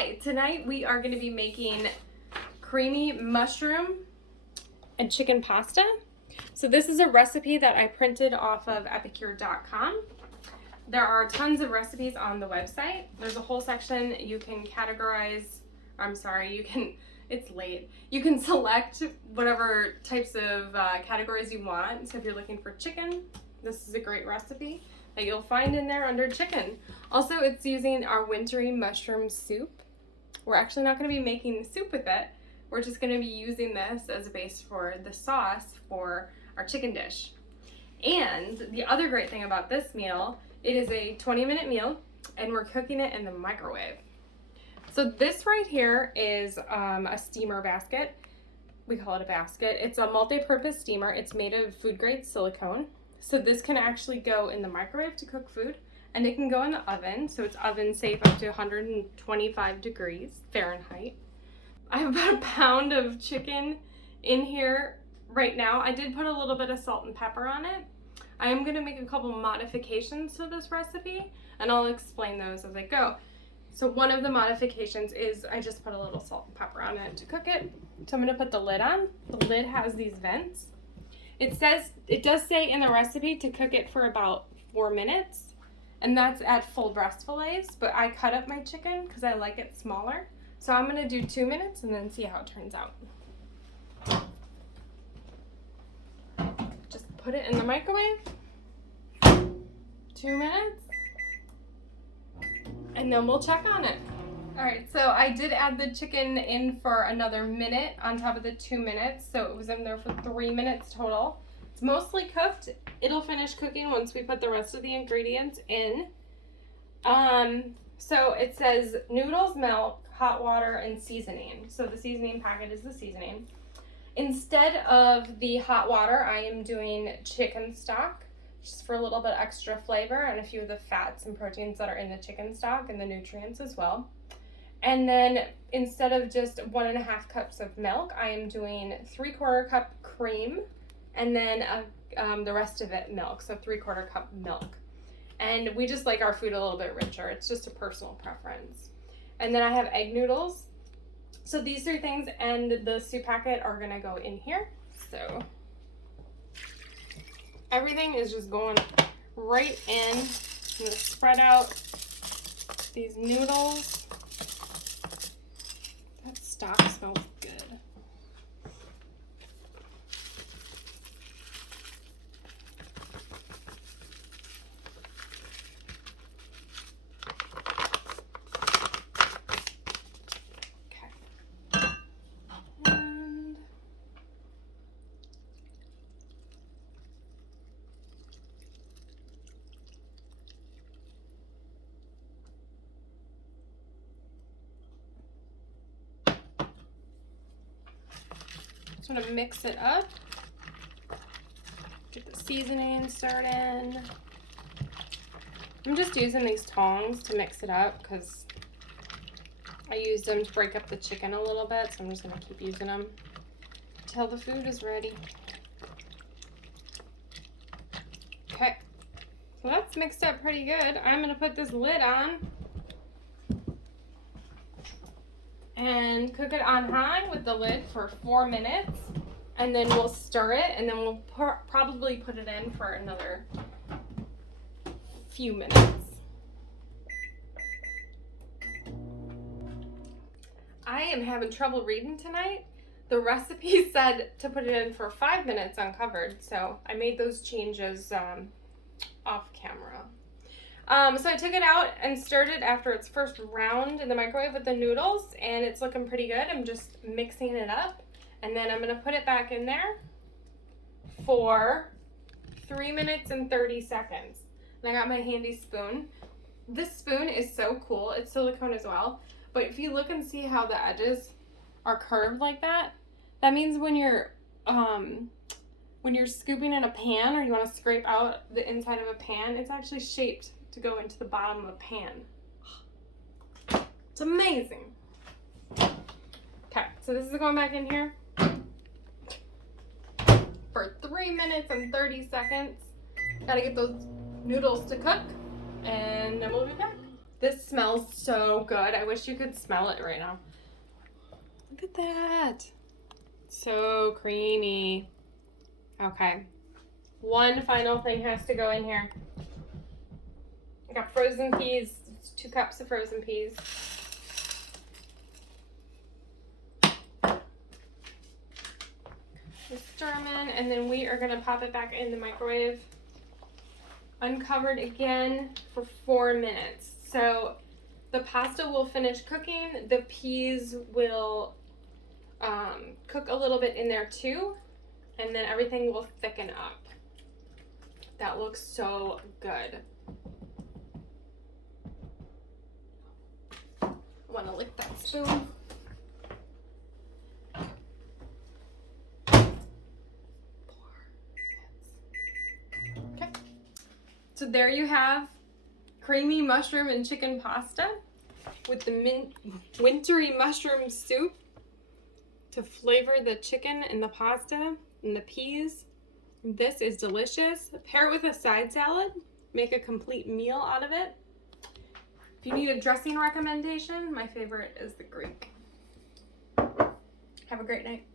Hi, tonight we are going to be making creamy mushroom and chicken pasta. So this is a recipe that I printed off of epicure.com. There are tons of recipes on the website. There's a whole section you can categorize, it's late. You can select whatever types of categories you want. So if you're looking for chicken, this is a great recipe that you'll find in there under chicken. Also, it's using our wintry mushroom soup. We're actually not going to be making soup with it. We're just going to be using this as a base for the sauce for our chicken dish. And the other great thing about this meal, it is a 20-minute meal and we're cooking it in the microwave. So this right here is a steamer basket. We call it a basket. It's a multi-purpose steamer. It's made of food-grade silicone. So this can actually go in the microwave to cook food, and it can go in the oven. So it's oven safe up to 125 degrees Fahrenheit. I have about a pound of chicken in here right now. I did put a little bit of salt and pepper on it. I am going to make a couple modifications to this recipe, and I'll explain those as I go. So one of the modifications is I just put a little salt and pepper on it to cook it. So I'm going to put the lid on. The lid has these vents. It does say in the recipe to cook it for about 4 minutes, and that's at full breast fillets, but I cut up my chicken because I like it smaller. So I'm going to do 2 minutes and then see how it turns out. Just put it in the microwave, 2 minutes, and then we'll check on it. Alright, so I did add the chicken in for another minute on top of the 2 minutes, so it was in there for 3 minutes total. It's mostly cooked. It'll finish cooking once we put the rest of the ingredients in. So it says noodles, milk, hot water, and seasoning. So the seasoning packet is the seasoning. Instead of the hot water, I am doing chicken stock, just for a little bit extra flavor and a few of the fats and proteins that are in the chicken stock and the nutrients as well. And then instead of just 1.5 cups of milk, I am doing 3/4 cup cream and then the rest of it milk, so 3/4 cup milk. And we just like our food a little bit richer. It's just a personal preference. And then I have egg noodles. So these 3 things and the soup packet are gonna go in here. So everything is just going right in. I'm gonna spread out these noodles. That stock smells good. Okay. And sort of mix it up. Get the seasoning started. I'm just using these tongs to mix it up because I used them to break up the chicken a little bit, so I'm just going to keep using them until the food is ready. Okay, so that's mixed up pretty good. I'm going to put this lid on and cook it on high with the lid for 4 minutes, and then we'll stir it, and then we'll probably put it in for another few minutes. I am having trouble reading tonight. The recipe said to put it in for 5 minutes uncovered, so I made those changes off camera. So I took it out and stirred it after its first round in the microwave with the noodles, and it's looking pretty good. I'm just mixing it up, and then I'm going to put it back in there for 3 minutes and 30 seconds. And I got my handy spoon. This spoon is so cool. It's silicone as well, but if you look and see how the edges are curved like that, that means when you're scooping in a pan or you want to scrape out the inside of a pan, it's actually shaped to go into the bottom of a pan. It's amazing. Okay, so this is going back in here for 3 minutes and 30 seconds. Gotta get those noodles to cook, and then we'll be back. This smells so good. I wish you could smell it right now. Look at that. So creamy. Okay. One final thing has to go in here. I got frozen peas. It's 2 cups of frozen peas. Stir them in, and then we are going to pop it back in the microwave. Uncovered again for 4 minutes. So the pasta will finish cooking. The peas will cook a little bit in there too, and then everything will thicken up. That looks so good. I want to lick that spoon. Okay. So there you have creamy mushroom and chicken pasta with the wintry mushroom soup to flavor the chicken and the pasta and the peas. This is delicious. Pair it with a side salad. Make a complete meal out of it. If you need a dressing recommendation, my favorite is the Greek. Have a great night.